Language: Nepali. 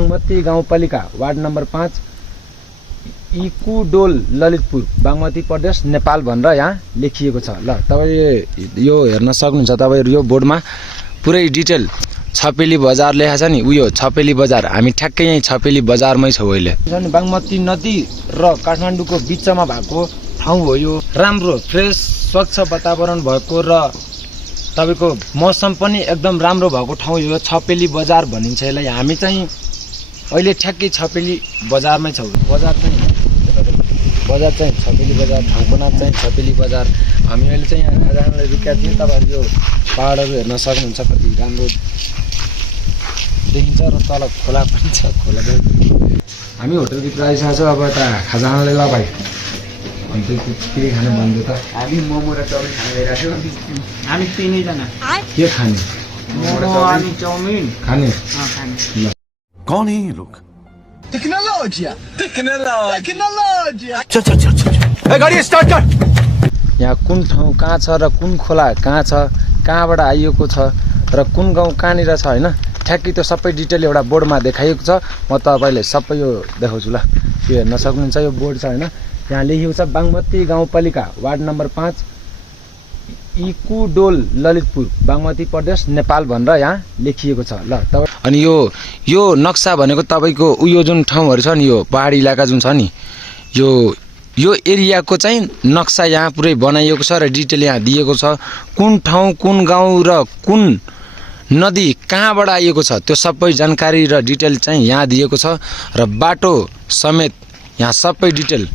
बागमती गाउँपालिका वार्ड नम्बर 5 इकुडोल ललितपुर बागमती प्रदेश नेपाल भनेर यहाँ लेखिएको छ। ल तपाईले यो हेर्न सक्नुहुन्छ। तपाईहरु यो बोर्डमा पुरै डिटेल छपेली बजार लेखा छ नि। उयो छपेली बजार, हामी ठ्याक्कै यही छपेली बजारमै छौँ अहिले। बागमती नदी र काठमाडौँको बिचमा भएको ठाउँ हो यो। राम्रो फ्रेस स्वच्छ वातावरण भएको र तपाईको मौसम पनि एकदम राम्रो भएको ठाउँ यो छपेली बजार भनिन्छ यसलाई। हामी चाहिँ अहिले ठ्याक्कै छपेली बजारमै छौँ। बजार चाहिँ छपेली बजार, ठाउँको नाम चाहिँ छपेली बजार। हामी अहिले चाहिँ यहाँ खाजाखानालाई रुकेका थियौँ। तपाईहरु यो पहाडहरू हेर्न सक्नुहुन्छ, कति राम्रो देखिन्छ र तल खोला पनि छ। खोला हामी होटलभित्र आइसकेको छौँ। अब यता खाजाखानालाई ल भाइ अन्त के खाने भन्दै त? हामी मोमो र चाउमिन खान गइरहेको छौँ। हामी तीनैजना। के खाने? मोमो अनि चाउमिन खाने। खाने। कौन है ये लोग? टेक्नोलॉजी गाड़ी स्टार्ट कर। यहाँ कुन ठाउँ कहाँ छ र कुन खोला कहाँ छ, कहाँबाट आइएको छ र कुन गाउँ कहाँनिर छ हैन, ठ्याक्कै त्यो सबै डिटेल एउटा बोर्डमा देखाइएको छ। म तपाईलाई सबै यो देखाउँछु। ल यो हेर्न सक्नुहुन्छ, यो बोर्ड छ हैन। यहाँ लेखिएको छ बागमती गाउँपालिका वार्ड नम्बर 5 इकुडोल ललितपुर बागमती प्रदेश नेपाल भनेर यहाँ लेखिएको छ। ल अनि यो नक्सा भनेको तपाईको उयो जुन ठाउँहरु छ नि, यो पहाडी इलाका जुन छ नि, यो एरियाको चाहिँ नक्सा यहाँ पुरै बनाइएको छ र डिटेल यहाँ दिएको छ। कुन ठाउँ, कुन गाउँ र कुन नदी कहाँबाट आइएको छ त्यो सबै जानकारी र डिटेल चाहिँ यहाँ दिएको छ र बाटो समेत यहाँ सबै डिटेल